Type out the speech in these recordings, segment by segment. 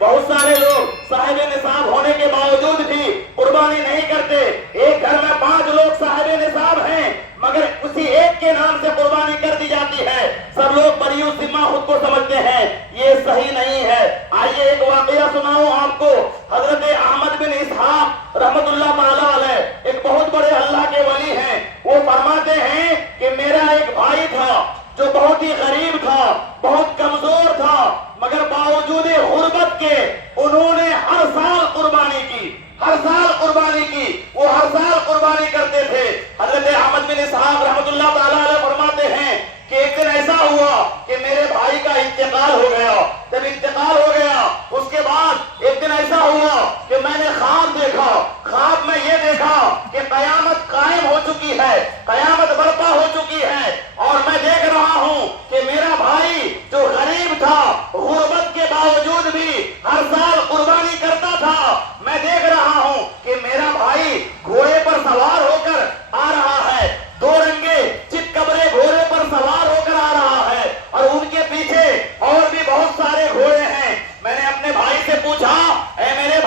بہت سارے لوگ صاحب نصاب ہونے کے باوجود بھی قربانی نہیں کرتے. ایک گھر میں 5 لوگ صاحب نصاب ہیں مگر کسی ایک کے نام سے قربانی کر دی جاتی ہے. سب لوگ بری الذمہ خود کو سمجھتے ہیں. یہ صحیح نہیں ہے. آئیے ایک واقعہ سناؤں آپ کو. حضرت احمد بن اسحاق رحمت اللہ تعالیٰ علیہ ایک بہت بڑے اللہ کے ولی ہیں. وہ فرماتے ہیں کہ میرا ایک بھائی تھا جو بہت ہی غریب تھا, بہت کمزور تھا, مگر باوجود غربت کے انہوں نے ہر سال قربانی کی. ہر سال قربانی کی. وہ ہر سال قربانی کرتے تھے. حضرت احمد بن اسحاق رحمت اللہ تعالیٰ علیہ فرماتے ہیں کہ ایک دن ایسا ہوا کہ میرے بھائی کا انتقال ہو گیا. جب انتقال ہو گیا اس کے بعد ایک دن ایسا ہوا کہ میں نے خواب دیکھا. خواب میں یہ دیکھا کہ قیامت قائم ہو چکی ہے, قیامت برپا ہو چکی ہے, اور میں دیکھ رہا ہوں کہ میرا بھائی جو غریب تھا, غربت کے باوجود بھی ہر سال قربانی کرتا تھا, میں دیکھ رہا ہوں کہ میرا بھائی گھوڑے پر سوار ہو کر آ رہا ہے. 2 رنگے چت کبرے گھوڑے پر سوار ہو کر آ رہا ہے, اور ان کے پیچھے اور بھی بہت سارے گھوڑے ہیں. میں نے اپنے بھائی سے پوچھا, اے میرے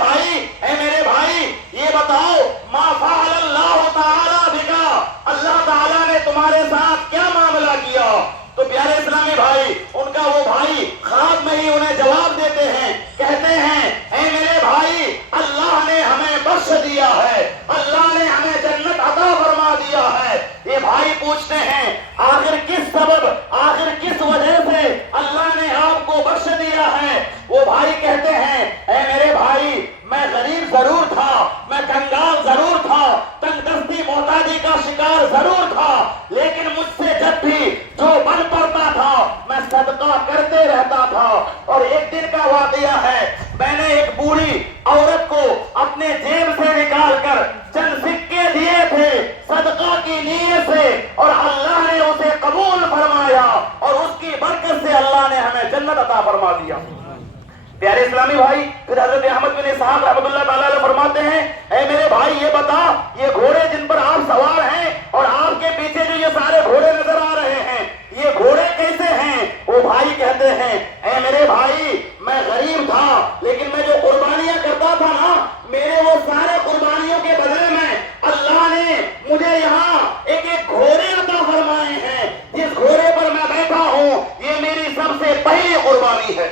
بھائی یہ بتاؤ ما فعل اللہ تعالی بکا, اللہ تعالیٰ نے تمہارے ساتھ کیا معاملہ کیا؟ تو پیارے اسلامی بھائی, ان کا وہ بھائی خواب میں ہی انہیں جواب دیتے ہیں, کہتے ہیں اے میرے بھائی, اللہ نے ہمیں بخش دیا ہے, اللہ نے ہمیں جنت عطا فرما دیا ہے. یہ بھائی پوچھتے ہیں آخر کس سبب, آخر کس وجہ سے اللہ نے آپ کو بخش دیا ہے؟ وہ بھائی کہتے ہیں اے میرے بھائی, میں غریب ضرور تھا, میں کنگال ضرور تھا, تنگ دستی محتاجی کا شکار ضرور تھا, لیکن مجھ سے جب بھی جو بن پڑتا تھا میں صدقہ کرتے رہتا تھا. اور ایک دن کا واقعہ ہے, میں نے ایک بوڑھی عورت کو اپنے جیب سے نکال کر چند سکے دیے تھے صدقہ کی نیت سے, اور اللہ نے اسے قبول فرمایا, اور اس کی برکت سے اللہ نے ہمیں جنت عطا فرما دیا. پیارے اسلامی بھائی, پھر حضرت احمد بن اسحاق رحمۃ اللہ تعالیٰ علیہ فرماتے ہیں اے میرے بھائی یہ بتا, یہ گھوڑے جن پر آپ سوار ہیں اور آپ کے پیچھے جو یہ سارے گھوڑے نظر آ رہے ہیں, یہ گھوڑے کیسے ہیں؟ وہ بھائی کہتے ہیں اے میرے بھائی, میں غریب تھا لیکن میں جو قربانیاں کرتا تھا نا, میرے وہ سارے قربانیوں کے بدلے میں اللہ نے مجھے یہاں ایک ایک گھوڑے عطا فرمائے ہیں. جس گھوڑے پر میں بیٹھا ہوں یہ میری سب سے پہلی قربانی ہے,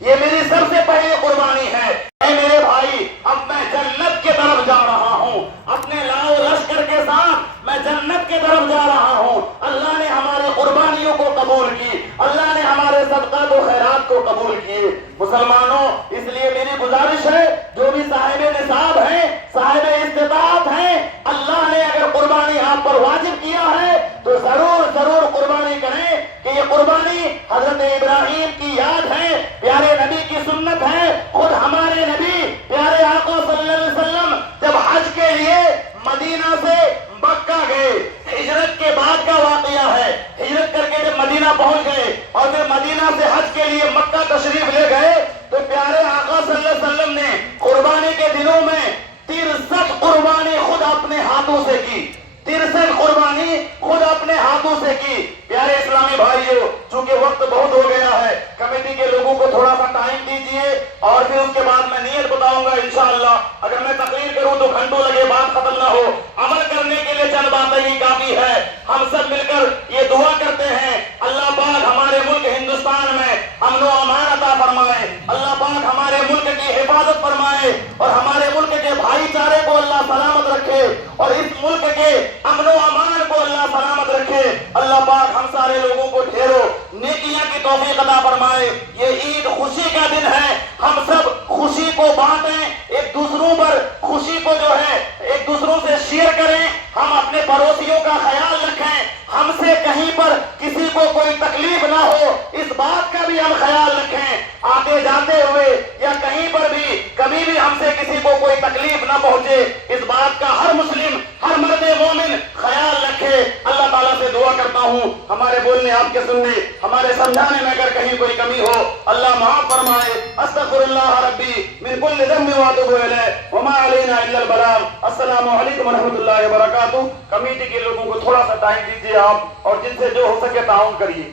یہ میری سب سے پہلی قربانی ہے. اے میرے بھائی, اب میں جنت کی طرف جا رہا ہوں, اپنے لاؤ لشکر کے ساتھ میں جنت کی طرف جا رہا ہوں. اللہ نے ہمارے قربانیوں کو قبول کی, اللہ نے ہمارے صدقات و خیرات کو قبول کیے. مسلمانوں, اس لیے میری گزارش ہے, جو بھی صاحب نصاب ہیں, صاحب استطاعت ہیں, اللہ نے اگر قربانی آپ پر واجب کیا ہے تو ضرور قربانی کریں کہ یہ قربانی حضرت ابراہیم کی یاد ہے, پیارے نبی کی سنت ہے. خود ہمارے نبی پیارے آقا صلی اللہ علیہ وسلم جب حج کے لیے مدینہ سے مکہ گئے, ہجرت کے بعد کا واقعہ ہے, ہجرت کر کے جب مدینہ پہنچ گئے اور پھر مدینہ سے حج کے لیے مکہ تشریف لے گئے, تو پیارے آقا صلی اللہ علیہ وسلم نے قربانی کے دنوں میں 63 قربانی خود اپنے ہاتھوں سے کی, 63 قربانی خود اپنے ہاتھوں سے کی. پیارے اسلامی بھائیوں, چونکہ وقت بہت ہو گیا ہے, کمیٹی کے لوگوں کو تھوڑا سا ٹائم دیجیے, اور پھر اس کے بعد میں نیت بتاؤں گا انشاءاللہ. اگر میں تقریر کروں تو گھنٹوں لگے, بات ختم نہ ہو. عمل کرنے کے لیے چند باتیں ہی کافی ہے. ہم سب مل کر یہ دعا کرتے ہیں, اللہ پاک ہمارے ملک ہندوستان میں امن و امان عطا فرمائے, اللہ پاک ہمارے ملک کی حفاظت فرمائے, اور ہمارے ملک کے بھائی چارے کو اللہ سلامت رکھے, اور اس ملک کے امن و امان کو اللہ سلامت رکھے. اللہ پاک ہم سارے لوگوں کو ڈھیروں نیکیاں کی توفیق عطا فرمائے. یہ عید خوشی کا دن ہے, ہم سب خوشی کو بانٹیں, ایک دوسروں پر خوشی کو جو ہے ایک دوسروں سے شیئر کریں. ہم اپنے پڑوسیوں کا خیال رکھیں, ہم سے کہیں پر کسی کو کوئی تکلیف نہ ہو, اس بات کا بھی ہم خیال رکھیں. آتے جاتے ہوئے یا کہیں پر بھی کبھی بھی ہم سے کسی کو کوئی تکلیف نہ پہنچے, اس بات کا ہر مسلم, ہر مرد مومن خیال رکھے. اللہ تعالیٰ سے دعا کرتا ہوں ہمارے بولنے, آپ کے سننے, ہمارے سمجھانے میں اگر کہیں کوئی کمی ہو اللہ معاف فرمائے. استغفر اللہ ربی من کل ذنب واتوب الیہ وما علینا الا البلاغ. السلام علیکم ورحمۃ اللہ وبرکاتہ. کمیٹی کے لوگوں کو تھوڑا سا ٹائم دیجیے آپ, اور جن سے جو ہو سکے تعاون کریے.